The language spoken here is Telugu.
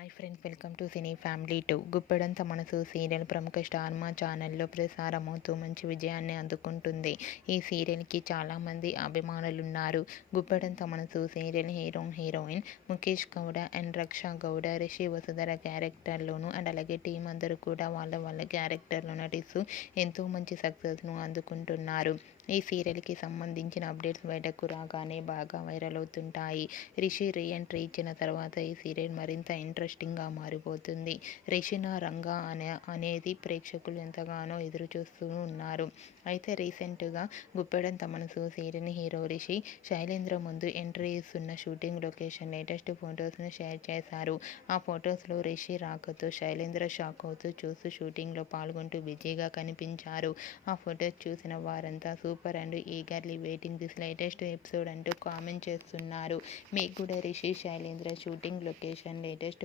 Hi friends welcome to cine family two Guppedantha Manasu serial ప్రముఖ స్టార్ మా ఛానల్లో ప్రసారమవుతూ మంచి విజయాన్ని అందుకుంటుంది. ఈ సీరియల్కి చాలామంది అభిమానులు ఉన్నారు Guppedantha Manasu serial hero heroine Mukesh Gowda and Raksha Gowda Rishi Vasudhara క్యారెక్టర్లోను and అలాగే టీం అందరూ కూడా వాళ్ళ వాళ్ళ క్యారెక్టర్లో నటిస్తూ ఎంతో మంచి సక్సెస్ను అందుకుంటున్నారు. ఈ సీరియల్కి సంబంధించిన అప్డేట్స్ బయటకు రాగానే బాగా వైరల్ అవుతుంటాయి. రిషి రీఎంట్రీ ఇచ్చిన తర్వాత ఈ సీరియల్ మరింత ఇంట్రెస్ట్ ఇంట్రెస్టింగ్గా మారిపోతుంది. రిషినా రంగా అనే అనేది ప్రేక్షకులు ఎంతగానో ఎదురు చూస్తూ ఉన్నారు. అయితే రీసెంట్గా గుప్పెడంత మనసు సీరియల్ హీరో రిషి శైలేంద్ర ముందు ఎంట్రీ ఇస్తున్న షూటింగ్ లొకేషన్ లేటెస్ట్ ఫొటోస్ను షేర్ చేశారు. ఆ ఫొటోస్లో రిషి రాకతో శైలేంద్ర షాక్ అవుతూ చూస్తూ షూటింగ్లో పాల్గొంటూ బిజీగా కనిపించారు. ఆ ఫొటోస్ చూసిన వారంతా super and eagerly waiting this latest episode అంటూ కామెంట్ చేస్తున్నారు. మీకు కూడా Rishi Shailendra shooting location latest